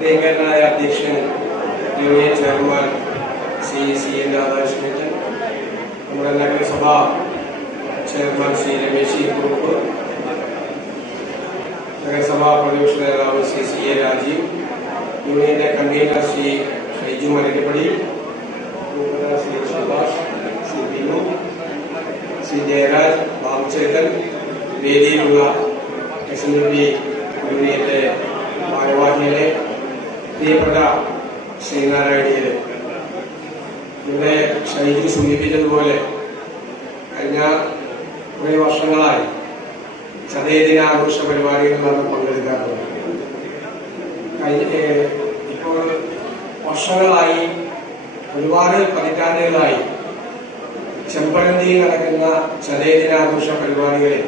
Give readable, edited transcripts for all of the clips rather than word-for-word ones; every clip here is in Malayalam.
പ്രിയങ്കരനായ അധ്യക്ഷൻ യൂണിയൻ ചെയർമാൻ CN രാധാകൃഷ്ണൻ, നമ്മുടെ നഗരസഭാ ചെയർമാൻ ശ്രീ രമേശ് കുറുപ്പ്, നഗരസഭാ പ്രതിപക്ഷ നേതാവ് ശ്രീ CA രാജീവ്, യൂണിയന്റെ കൺവീനർ ശ്രീ ഷൈജു മലക്കപ്പടി, ശ്രീ സുഭാഷ്, ശ്രീ ബിനു, ശ്രീ ജയരാജ്, ബാബുചേതൻ, വേദിയിലുള്ള SNDP യൂണിയന്റെ ഭാരവാഹികളെ, പ്രിയപ്പെട്ട ശ്രീനാരായണീയരെ, ഇവിടെ ഷൈജു സൂചിപ്പിച്ചതുപോലെ കഴിഞ്ഞ കുറേ വർഷങ്ങളായി ചതയദിനാഘോഷ പരിപാടികളിലാണ് പങ്കെടുക്കാറുള്ളത്. ഇപ്പോൾ വർഷങ്ങളായി, ഒരുപാട് പതിറ്റാണ്ടുകളായി ചെമ്പഴന്തിയിൽ നടക്കുന്ന ചതയദിനാഘോഷ പരിപാടികളിൽ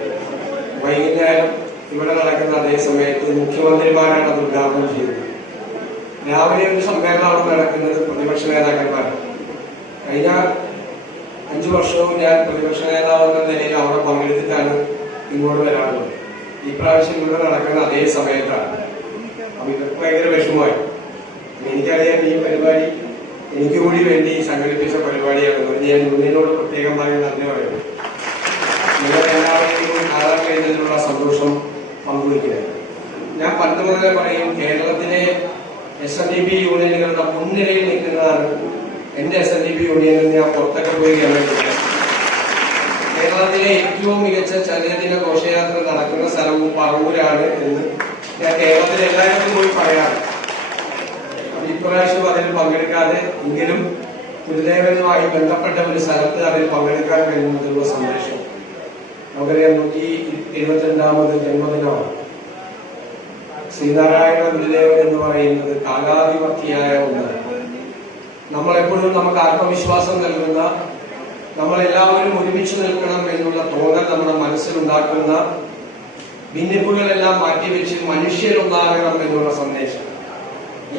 വൈകുന്നേരം ഇവിടെ നടക്കുന്ന അതേ സമയത്ത് മുഖ്യമന്ത്രിമാരാണ് അത് ഉദ്ഘാടനം ചെയ്യുന്നത്. രാവിലെ ഒരു സമ്മേളനമാണ് നടക്കുന്നത് പ്രതിപക്ഷ നേതാക്കന്മാരാണ്. കഴിഞ്ഞ 5 വർഷവും ഞാൻ പ്രതിപക്ഷ നേതാവ് എന്ന നിലയിൽ അവിടെ പങ്കെടുത്തിട്ടാണ് ഇങ്ങോട്ട് വരാറുള്ളത്. ഈ പ്രാവശ്യം ഇവിടെ നടക്കുന്ന അതേ സമയത്താണ്. അപ്പൊ ഇതൊക്കെ ഭയങ്കര വിഷമമായി. എനിക്കറിയാം ഈ പരിപാടി എനിക്ക് കൂടി വേണ്ടി സംഘടിപ്പിച്ച പരിപാടിയാണെന്ന്. ഞാൻ യൂണിയനോട് പ്രത്യേകമായി നന്ദി പറയുന്നു. നിങ്ങളെല്ലാവരെയും കാണാൻ കഴിഞ്ഞതിനുള്ള സന്തോഷം പങ്കുവയ്ക്കുക. ഞാൻ പണ്ട് മുതലേ പറയും, കേരളത്തിലെ SNDP യൂണിയനുകളുടെ മുൻനിരയിൽ നിൽക്കുന്നതാണ് എന്റെ SNDP യൂണിയനിൽ ഞാൻ പുറത്തൊക്കെ പോയി കേരളത്തില്ല. കേരളത്തിലെ ഏറ്റവും മികച്ച ചതയദിന ഘോഷയാത്ര നടക്കുന്ന സ്ഥലവും പറവൂരാണ് എന്ന് ഞാൻ കേരളത്തിലെ എല്ലായിടത്തും പോയി പറയാറ്. അത് ഇപ്രാവശ്യം അതിൽ പങ്കെടുക്കാതെ എങ്കിലും ഗുരുദേവനുമായി ബന്ധപ്പെട്ട ഒരു സ്ഥലത്ത് അതിൽ പങ്കെടുക്കാൻ കഴിയുന്നതിനുള്ള സന്ദേശം നമുക്കറിയാം. 172ാമത് ജന്മദിനമാണ്. ശ്രീനാരായണ ഗുരുദേവൻ എന്ന് പറയുന്നത് കാലാധിപത്യയായ ഒന്നാണ്. നമ്മളെപ്പോഴും നമുക്ക് ആത്മവിശ്വാസം നൽകുന്ന, നമ്മളെല്ലാവരും ഒരുമിച്ച് നിൽക്കണം എന്നുള്ള തോന്നൽ നമ്മുടെ മനസ്സിലുണ്ടാക്കുന്ന, ഭിന്നിപ്പുകളെല്ലാം മാറ്റിവെച്ച് മനുഷ്യരൊന്നാകണം എന്നുള്ള സന്ദേശം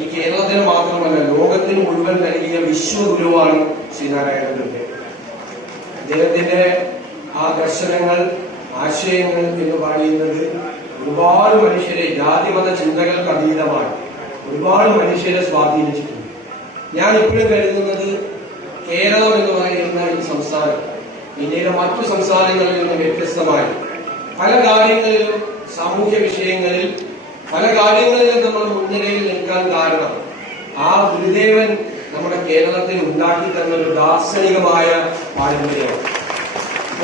ഈ കേരളത്തിന് മാത്രമല്ല ലോകത്തിന് മുഴുവൻ നൽകിയ വിശ്വഗുരുവാണ് ശ്രീനാരായണ ഗുരുദേവൻ. അദ്ദേഹത്തിന്റെ ആ ദർശനങ്ങൾ, ആശയങ്ങൾ എന്ന് പറയുന്നത് ഒരുപാട് മനുഷ്യരെ, ജാതിമത ചിന്തകൾക്ക് അതീതമായി ഒരുപാട് മനുഷ്യരെ സ്വാധീനിച്ചിട്ടുണ്ട്. ഞാൻ ഇപ്പോഴും കരുതുന്നത് കേരളം എന്ന് പറയുന്ന ഈ സംസ്ഥാനം ഇന്ത്യയിലെ മറ്റു സംസ്ഥാനങ്ങളിൽ നിന്ന് വ്യത്യസ്തമായി പല കാര്യങ്ങളിലും, സാമൂഹ്യ വിഷയങ്ങളിൽ പല കാര്യങ്ങളിലും നമ്മൾ മുൻനിരയിൽ നിൽക്കാൻ കാരണം ആ ഗുരുദേവൻ നമ്മുടെ കേരളത്തിൽ ഉണ്ടാക്കി തന്ന ഒരു ദാർശനികമായ പാരമ്പര്യമാണ്.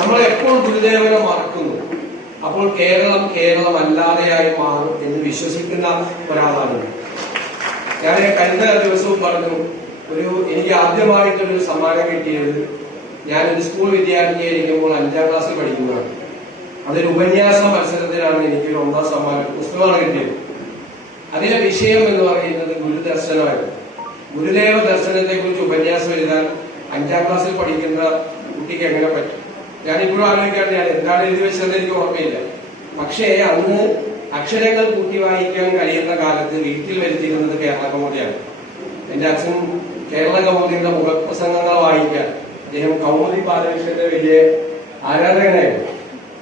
നമ്മൾ എപ്പോൾ ഗുരുദേവനെ മറക്കുന്നു അപ്പോൾ കേരളം കേരളമല്ലാതെയായി മാറും എന്ന് വിശ്വസിക്കുന്ന ഒരാളാണ് ഞാൻ. കഴിഞ്ഞ ദിവസവും പറഞ്ഞു, എനിക്ക് ആദ്യമായിട്ടൊരു സമ്മാനം കിട്ടിയത് ഞാനൊരു സ്കൂൾ വിദ്യാർത്ഥിയായിരിക്കുമ്പോൾ 5ാം ക്ലാസ്സിൽ പഠിക്കുന്നതാണ്. അതൊരു ഉപന്യാസ മത്സരത്തിലാണ് എനിക്കൊരു 1ാം സമ്മാനം, പുസ്തകമാണ് കിട്ടിയത്. അതിലെ വിഷയം എന്ന് പറയുന്നത് ഗുരുദർശനമായിരുന്നു. ഗുരുദേവ ദർശനത്തെ കുറിച്ച് ഉപന്യാസം എഴുതാൻ 5ാം ക്ലാസ്സിൽ പഠിക്കുന്ന കുട്ടിക്ക് എങ്ങനെ പറ്റും? ഞാനിപ്പോഴും ആലോചിക്കാണ്ട് ഞാൻ എന്താണ് എഴുതി വെച്ചതെന്ന് എനിക്ക് ഓർമ്മയില്ല. പക്ഷേ അന്ന് അക്ഷരങ്ങൾ കൂട്ടി വായിക്കാൻ കഴിയുന്ന കാലത്ത് വീട്ടിൽ വരുത്തിയിരുന്നത് കേരള കൗമുദിയാണ്. എന്റെ അച്ഛൻ കേരള കൗമുദിയുടെ മുഖപ്രസംഗങ്ങൾ വായിക്കാൻ, അദ്ദേഹം കൗമുദി ബാലകൃഷ്ണന്റെ വലിയ ആരാധകനായിരുന്നു.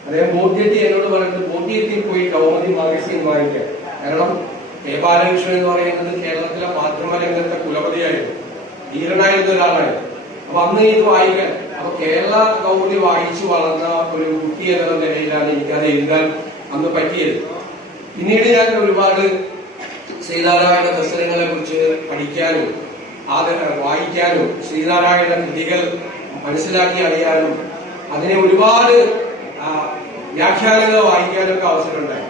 അദ്ദേഹം ബോധ്യത്തി എന്നോട് പറഞ്ഞത് ബോധ്യത്തിൽ പോയി കൗമുദി മാഗസിൻ വായിക്കാൻ. കാരണം ബാലകൃഷ്ണൻ എന്ന് പറയുന്നത് കേരളത്തിലെ മാധ്യമ രംഗത്തെ കുലപതിയായിരുന്നു, ധീരനായിരുന്ന ഒരാളായിരുന്നു. അപ്പൊ അന്ന് ഇത് വായിക്കാൻ, അപ്പൊ കേരള കൗമുദി വായിച്ചു വളർന്ന ഒരു കുട്ടി എന്ന നിലയിലാണ് എനിക്കത് എഴുതാൻ അന്ന് പറ്റിയത്. പിന്നീട് ഞാൻ ഒരുപാട് ശ്രീനാരായണ ദർശനങ്ങളെ കുറിച്ച് പഠിക്കാനും വായിക്കാനും ശ്രീനാരായണ കൃതികൾ മനസ്സിലാക്കി അറിയാനും അതിനെ ഒരുപാട് വ്യാഖ്യാനങ്ങൾ വായിക്കാനൊക്കെ അവസരമുണ്ടായി.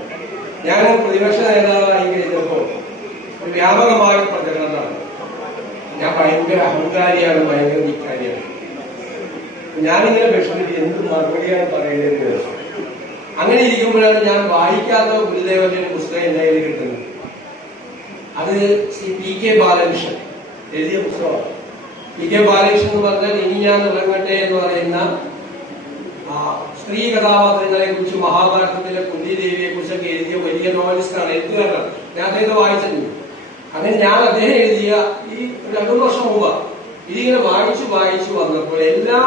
ഞാൻ പ്രതിപക്ഷ നേതാവായി കഴിഞ്ഞപ്പോൾ ഒരു വ്യാപകമായ പ്രചരണം നടന്നു. ഞാൻ ഭയങ്കര അഹങ്കാരിയാണ്, ഭയങ്കര ധിക്കാരിയാണ്. ഞാനിങ്ങനെ വിഷമിച്ച് എന്ത് മറുപടിയാണ് പറയേണ്ടത്. അങ്ങനെ ഇരിക്കുമ്പോഴാണ് ഞാൻ വായിക്കാത്ത ഗുരുദേവന്റെ ഒരു പുസ്തകം എന്റെ കയ്യിൽ കിട്ടുന്നത്. അത് ശ്രീ PK ബാലകൃഷ്ണൻ എഴുതിയ പുസ്തകമാണ്. PK ബാലകൃഷ്ണൻ എന്ന് പറഞ്ഞാൽ ഇനി ഞാൻ ഉറങ്ങട്ടെ എന്ന് പറയുന്ന സ്ത്രീ കഥാപാത്രങ്ങളെ കുറിച്ച്, മഹാഭാരതത്തിലെ കുന്തിദേവിയെ കുറിച്ചൊക്കെ എഴുതിയ വലിയ നോവലിസ്റ്റാണ്, എഴുത്തുകാരനാണ്. ഞാൻ അദ്ദേഹത്തെ വായിച്ചിട്ടുണ്ട്. അങ്ങനെ ഞാൻ അദ്ദേഹം എഴുതിയ ഈ 2 വർഷം മുമ്പ് ഇതിങ്ങനെ വായിച്ചു വന്നപ്പോൾ എല്ലാ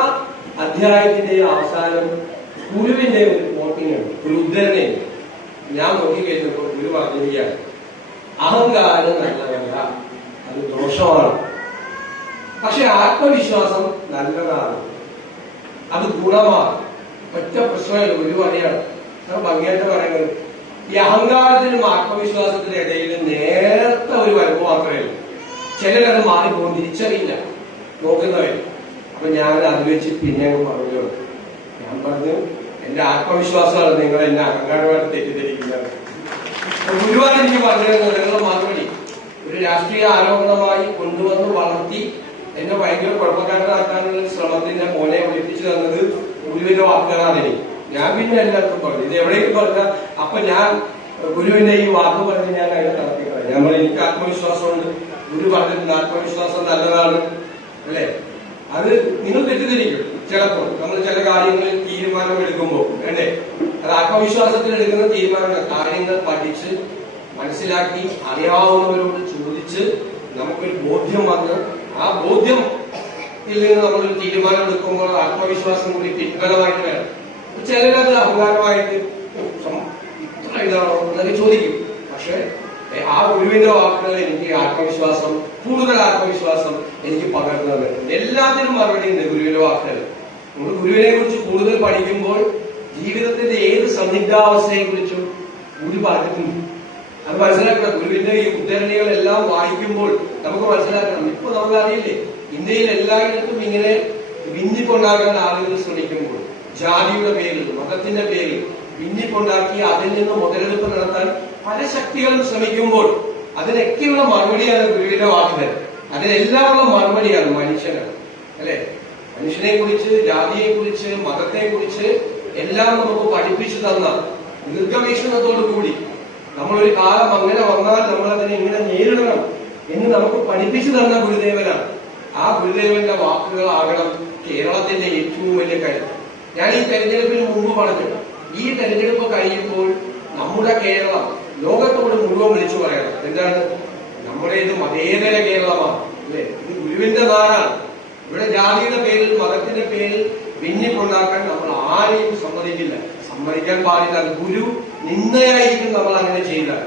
അധ്യായത്തിന്റെയും അവസാനം ഗുരുവിന്റെ ഒരു കോട്ടിങ് ഉണ്ട്, ഒരു ഉദ്ധരണയുണ്ട്. ഞാൻ നോക്കിക്കഴിഞ്ഞപ്പോൾ ഗുരു പറഞ്ഞിരിക്കുകയാണ്, അഹങ്കാരം നല്ലതല്ല, അത് ദോഷമാണ്. പക്ഷെ ആത്മവിശ്വാസം നല്ലതാണ്, അത് ഗുണമാണ്. ഒറ്റ പ്രശ്നമല്ല, ഒരു പണിയാണ്. ഭംഗിയായിട്ട് പറയുന്നത് ഈ അഹങ്കാരത്തിനും ആത്മവിശ്വാസത്തിനും ഇടയിൽ നേരത്തെ ഒരു വരവ് മാത്രമേ ഉള്ളൂ. ചിലരത് മാറിപ്പോകും, തിരിച്ചറിയില്ല നോക്കുന്നവർ. അപ്പൊ ഞാൻ അത് വെച്ച് പിന്നെ പറഞ്ഞു, ഞാൻ പറഞ്ഞു എന്റെ ആത്മവിശ്വാസമാണ് നിങ്ങൾ എന്നെ അഹങ്കാരമായിട്ട് തെറ്റിദ്ധരിക്കുന്നത്. ഒരുപാട് എനിക്ക് പറഞ്ഞു നിങ്ങളുടെ മറുപടി ഒരു രാഷ്ട്രീയ ആരോപണമായി കൊണ്ടുവന്ന് വളർത്തി എന്നെ ഭയങ്കര കുഴപ്പക്കാരനാക്കാനുള്ള ശ്രമത്തിന്റെ മോനെ ഒളിപ്പിച്ചു തന്നത് ഗുരുവിന്റെ വാക്കുകളാണ്. ഞാൻ പിന്നെ എല്ലാവർക്കും പറഞ്ഞു ഇത് എവിടേക്ക് പറഞ്ഞ അപ്പൊ ഞാൻ ഗുരുവിന്റെ ഈ വാക്ക് പറഞ്ഞ് ഞാൻ അതിനെ നടത്തിക്കളാം. നമ്മൾ എനിക്ക് ആത്മവിശ്വാസമുണ്ട്, ഗുരു പറഞ്ഞിട്ടുണ്ട് ആത്മവിശ്വാസം നല്ലതാണ് അല്ലെ. അത് നിങ്ങൾ തെറ്റിദ്ധരിക്കും ചിലപ്പോൾ. നമ്മൾ ചില കാര്യങ്ങളിൽ തീരുമാനം എടുക്കുമ്പോൾ വേണ്ടേ, അത് ആത്മവിശ്വാസത്തിൽ എടുക്കുന്ന തീരുമാനങ്ങൾ കാര്യങ്ങൾ പഠിച്ച് മനസ്സിലാക്കി അറിയാവുന്നവരോട് ചോദിച്ച് നമുക്കൊരു ബോധ്യം വന്ന് ആ ബോധ്യത്തിൽ നിന്ന് നമ്മളൊരു തീരുമാനം എടുക്കുമ്പോൾ ആത്മവിശ്വാസം കൂടി പിൻബലമായിട്ട് വേണം. ചിലരത് അഹങ്കാരമായിട്ട് ഇത്ര ഇതാണോ എന്നൊക്കെ ചോദിക്കും. പക്ഷെ ആ ഗുരുവിന്റെ വാക്കുകൾ എനിക്ക് ആത്മവിശ്വാസം, കൂടുതൽ ആത്മവിശ്വാസം എനിക്ക് പകർന്നത്. എല്ലാത്തിനും മറുപടി ഉണ്ട് ഗുരുവിന്റെ വാക്കുകൾ. നമ്മൾ ഗുരുവിനെ കുറിച്ച് കൂടുതൽ പഠിക്കുമ്പോൾ ജീവിതത്തിന്റെ ഏത് സന്നിഗ്ധാവസ്ഥയെ കുറിച്ചും ഗുരു പറഞ്ഞിട്ടുണ്ട്. അത് മനസ്സിലാക്കണം. ഗുരുവിന്റെ ഈ ഉദ്ധരണികളെല്ലാം വായിക്കുമ്പോൾ നമുക്ക് മനസ്സിലാക്കണം. ഇപ്പൊ നമ്മൾ അറിയില്ലേ, ഇന്ത്യയിൽ എല്ലായിടത്തും ഇങ്ങനെ ഭിന്നിപ്പുണ്ടാക്കാൻ ആളുകൾ ശ്രമിക്കുമ്പോൾ ജാതിയുടെ പേരിൽ, മതത്തിന്റെ പേരിൽ ഭിന്നിപ്പുണ്ടാക്കി അതിൽ നിന്ന് മുതലെടുപ്പ് നടത്താൻ പല ശക്തികളും ശ്രമിക്കുമ്പോൾ അതിനൊക്കെയുള്ള മറുപടിയാണ് ഗുരുവിന്റെ വാക്കുകൾ. അതിനെല്ലാമുള്ള മറുപടിയാണ് മനുഷ്യനാണ് അല്ലെ. മനുഷ്യനെ കുറിച്ച്, ജാതിയെ കുറിച്ച്, മതത്തെ കുറിച്ച് എല്ലാം നമുക്ക് പഠിപ്പിച്ചു തന്ന ദീർഘവീക്ഷണത്തോടു കൂടി നമ്മളൊരു കാലം അങ്ങനെ വന്നാൽ നമ്മൾ അതിനെ എങ്ങനെ നേരിടണം എന്ന് നമുക്ക് പഠിപ്പിച്ചു തന്ന ഗുരുദേവനാണ്. ആ ഗുരുദേവന്റെ വാക്കുകളാകണം കേരളത്തിന്റെ ഏറ്റവും വലിയ കരുത്ത്. ഞാൻ ഈ തെരഞ്ഞെടുപ്പിന് മുമ്പ് പറഞ്ഞു, ഈ തെരഞ്ഞെടുപ്പ് കഴിയുമ്പോൾ നമ്മുടെ കേരളം ലോകത്തോട് മുഴുവൻ വിളിച്ചു പറയണം. എന്താണ്? നമ്മുടെ ഇത് മതേതര കേരളമാണ് അല്ലെ. ഇത് ഗുരുവിന്റെ നാടാണ്. ഇവിടെ ജാതിയുടെ പേരിൽ, മതത്തിന്റെ പേരിൽ ഭിന്നിപ്പുണ്ടാക്കാൻ നമ്മൾ ആരെയും സമ്മതിക്കാൻ പാടില്ല. ഗുരു നിന്നയായിരിക്കും നമ്മൾ അങ്ങനെ ചെയ്താൽ.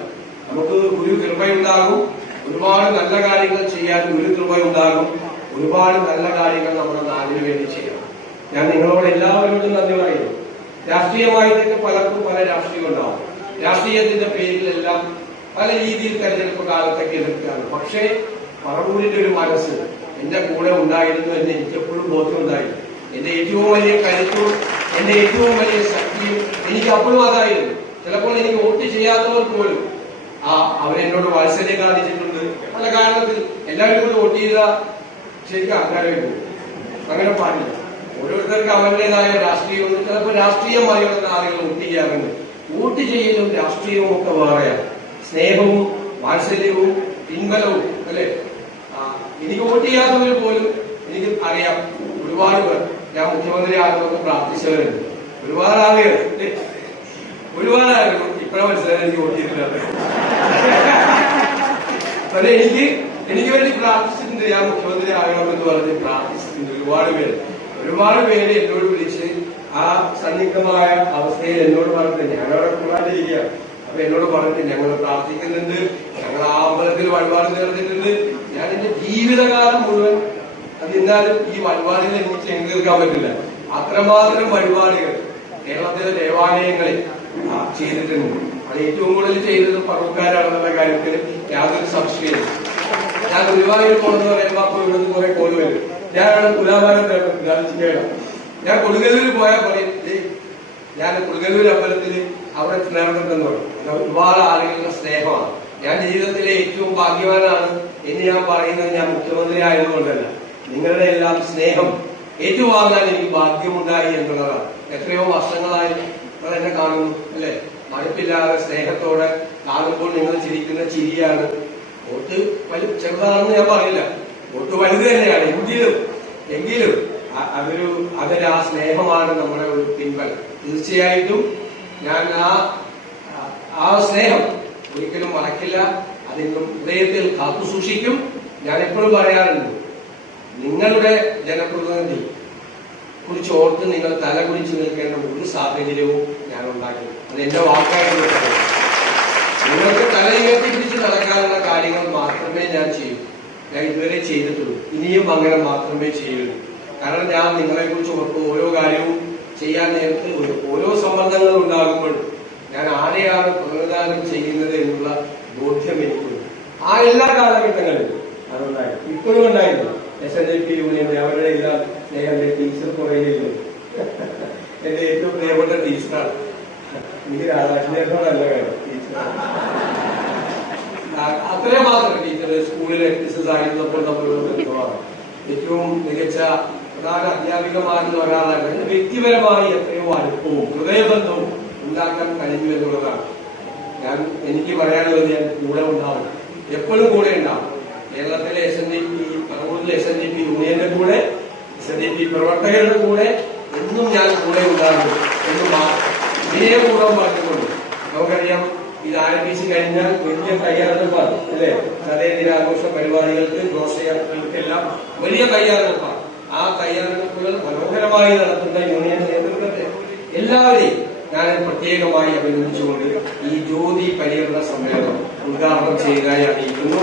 നമുക്ക് ഗുരു കൃപയുണ്ടാകും, ഒരുപാട് നല്ല കാര്യങ്ങൾ ചെയ്യാൻ ഗുരു കൃപയുണ്ടാകും, ഒരുപാട് നല്ല കാര്യങ്ങൾ നമ്മുടെ നാടിന് വേണ്ടി ചെയ്യണം. ഞാൻ നിങ്ങളോട് എല്ലാവരോടും നന്ദി പറയുന്നു. രാഷ്ട്രീയമായിട്ടൊക്കെ പലർക്കും പല രാഷ്ട്രീയം ഉണ്ടാവും. രാഷ്ട്രീയത്തിന്റെ പേരിലെല്ലാം പല രീതിയിൽ തെരഞ്ഞെടുപ്പ് കാലത്തൊക്കെ എതിർക്കുകയാണ്. പക്ഷേ പറവൂരിന്റെ ഒരു മനസ്സ് എന്റെ കൂടെ ഉണ്ടായിരുന്നു എന്ന് എനിക്ക് എപ്പോഴും ബോധ്യമുണ്ടായിരുന്നു. എന്റെ ഏറ്റവും വലിയ കരുത്തും എന്റെ ഏറ്റവും വലിയ ശക്തിയും എനിക്ക് അപ്പോഴും അതായിരുന്നു. ചിലപ്പോൾ എനിക്ക് വോട്ട് ചെയ്യാത്തവർ പോലും അവരെന്നോട് വാത്സല്യം കാണിച്ചിട്ടുണ്ട്. പല കാരണത്തിൽ എല്ലാവരും കൂടി വോട്ട് ചെയ്ത ശരിക്കും അഹങ്കാരം പോകും. അങ്ങനെ പാടില്ല. ഓരോരുത്തർക്ക് അവരുടേതായ രാഷ്ട്രീയമുണ്ട്. ചിലപ്പോൾ രാഷ്ട്രീയം അറിയുന്ന ആളുകൾ വോട്ട് ചെയ്യാറുണ്ട്. വോട്ട് ചെയ്യലും രാഷ്ട്രീയവും ഒക്കെ വേറെയാണ്. സ്നേഹവും വാത്സല്യവും പിൻബലവും അല്ലെ. എനിക്ക് വോട്ട് ചെയ്യാത്തവർ പോലും എനിക്ക് അറിയാം. ഒരുപാട് പേർ ഞാൻ മുഖ്യമന്ത്രി ആകുമെന്ന് പ്രാർത്ഥിച്ചവരുണ്ട്. ഒരുപാട് ആളുകൾ ഇപ്പഴ മനസ്സിലായി എനിക്ക് വോട്ട് ചെയ്തില്ല. പക്ഷെ എനിക്ക് വേണ്ടി പ്രാർത്ഥിച്ചിട്ടുണ്ട്. ഞാൻ മുഖ്യമന്ത്രി ആകണമെന്ന് പറഞ്ഞ് പ്രാർത്ഥിച്ചിട്ടുണ്ട് ഒരുപാട് പേര് എന്നോട് വിളിച്ച് ആ സന്നിഗ്ധമായ അവസ്ഥയിൽ എന്നോട് പറഞ്ഞിട്ട് ഞാനവിടെ കൂടാതിരിക്കുകയാണ്. അപ്പൊ എന്നോട് പറഞ്ഞിട്ട് ഞങ്ങൾ പ്രാർത്ഥിക്കുന്നുണ്ട്, ഞങ്ങൾ ആ അമ്പലത്തിൽ വഴിപാട് നേർന്നിട്ടുണ്ട്. ഞാൻ എന്റെ ജീവിതകാലം മുഴുവൻ അതിന്നാലും ഈ വഴിപാടുകൾ എനിക്ക് ചെയ്തു തീർക്കാൻ പറ്റില്ല. അത്രമാത്രം വഴിപാടുകൾ കേരളത്തിലെ ദേവാലയങ്ങളിൽ ചെയ്തിട്ടുണ്ട്. അത് ഏറ്റവും കൂടുതൽ ചെയ്തത് പറവൂക്കാരാണെന്നുള്ള കാര്യത്തിൽ യാതൊരു സംശയമില്ല. ഞാൻ ഗുരുവായൂർ പോണെന്ന് പറയുമ്പോൾ അപ്പോൾ ഇവിടുന്ന് കുറെ കോല് വരും. ഞാൻ തുലാഭാരം ചെയ്യണം. ഞാൻ കൊടുങ്ങല്ലൂർ പോയാൽ പറയും ഞാൻ കൊടുങ്ങല്ലൂർ അമ്പലത്തിൽ അവിടെ നേർന്നിട്ടെന്ന് പറയും. ഒരുപാട് ആളുകളുടെ സ്നേഹമാണ്. ഞാൻ ജീവിതത്തിലെ ഏറ്റവും ഭാഗ്യവാനാണ് എന്ന് ഞാൻ പറയുന്നത് ഞാൻ മുഖ്യമന്ത്രി ആയതുകൊണ്ടല്ല. നിങ്ങളുടെ എല്ലാം സ്നേഹം ഏറ്റുവാങ്ങാൻ എനിക്ക് ഭാഗ്യമുണ്ടായി എന്നുള്ളതാണ്. എത്രയോ വർഷങ്ങളായി നിങ്ങൾ എന്നെ കാണുന്നു അല്ലെ. മടുപ്പില്ലാതെ സ്നേഹത്തോടെ കാണുമ്പോൾ നിങ്ങൾ ചിരിക്കുന്ന ചിരിയാണ്. വോട്ട് ചെറുതാണെന്ന് ഞാൻ പറയില്ല, വോട്ട് വലുത് തന്നെയാണ്. എങ്കിലും അതൊരു ആ സ്നേഹമാണ് നമ്മുടെ ഒരു പിൻബലം. തീർച്ചയായിട്ടും ഞാൻ ആ സ്നേഹം ഒരിക്കലും മറക്കില്ല. അതിന്നും ഹൃദയത്തിൽ കാത്തു സൂക്ഷിക്കും. ഞാൻ എപ്പോഴും പറയാറുണ്ട്, നിങ്ങളുടെ ജനപ്രതിനിധി കുറിച്ച് ഓർത്ത് നിങ്ങൾ തല കുടിച്ചു നിൽക്കേണ്ട ഒരു സാഹചര്യവും ഞാൻ ഉണ്ടാക്കി. അത് എന്റെ വാക്കായിട്ട് നിങ്ങൾക്ക് തലയുയർത്തി പിടിച്ച് നടക്കാനുള്ള കാര്യങ്ങൾ മാത്രമേ ഞാൻ ചെയ്യൂ. ഞാൻ ഇതുവരെ ചെയ്തിട്ടുള്ളൂ. ഇനിയും അങ്ങനെ മാത്രമേ ചെയ്യുള്ളൂ. കാരണം ഞാൻ നിങ്ങളെ കുറിച്ച് ഓർക്കും. ഓരോ കാര്യവും ചെയ്യാൻ നേരത്ത് ഓരോ സമ്മർദ്ദങ്ങൾ ഉണ്ടാകുമ്പോഴും ഞാൻ ആരെയാണ് പ്രതിനിധാനം ചെയ്യുന്നത് എന്നുള്ള ബോധ്യം എനിക്കുണ്ട്. ആ എല്ലാ കാലഘട്ടങ്ങളിലും അതുണ്ടായിരുന്നു. ഇപ്പോഴും ഉണ്ടായിരുന്നു. SNDP യൂണിയന്റെ അവരുടെ എല്ലാം സ്നേഹന്റെ ടീച്ചർ കുറയില്ലല്ലോ. എന്റെ ഏറ്റവും പ്രിയപ്പെട്ട ടീച്ചറാണ്. എനിക്ക് രാധാകൃഷ്ണനോടല്ല കാര്യം ടീച്ചർ. അത്രയും മാത്രം ടീച്ചർ സ്കൂളിൽ എക്സസ് ആയിരുന്നപ്പോൾ നമ്മളുടെ ബന്ധമാണ്. ഏറ്റവും മികച്ച പ്രധാന അധ്യാപികമാരെന്ന് ഒരാളായിരുന്നു. വ്യക്തിപരമായി എത്രയോ അടുപ്പവും ഹൃദയബന്ധവും ഉണ്ടാക്കാൻ കഴിഞ്ഞു എന്നുള്ളതാണ്. എനിക്ക് പറയാനുള്ളത് ഞാൻ കൂടെ ഉണ്ടാവും, എപ്പോഴും കൂടെ ഉണ്ടാവും. കേരളത്തിലെ SNDP പറവൂരിലെ SNDP യൂണിയന്റെ കൂടെ, SNDP പ്രവർത്തകരുടെ കൂടെ എന്നും ഞാൻ കൂടെ ഉണ്ടാകും എന്ന് വിനയപൂർവ്വം പറഞ്ഞുകൊണ്ട് നമുക്കറിയാം. ഇത് ആരംഭിച്ചു കഴിഞ്ഞാൽ വലിയ തയ്യാറെടുപ്പാണ് അല്ലെ? ചതയദിനാഘോഷ പരിപാടികൾക്ക്, ഘോഷയാത്രകൾക്കെല്ലാം വലിയ തയ്യാറെടുപ്പാണ്. ആ തയ്യാറെടുപ്പുകൾ മനോഹരമായി നടത്തുന്ന യൂണിയൻ നേതൃത്വത്തെ എല്ലാവരെയും ഞാൻ പ്രത്യേകമായി അഭിനന്ദിച്ചുകൊണ്ട് ഈ ജ്യോതി പരിഹരണ സമ്മേളനം ഉദ്ഘാടനം ചെയ്തതായി അറിയിക്കുന്നു.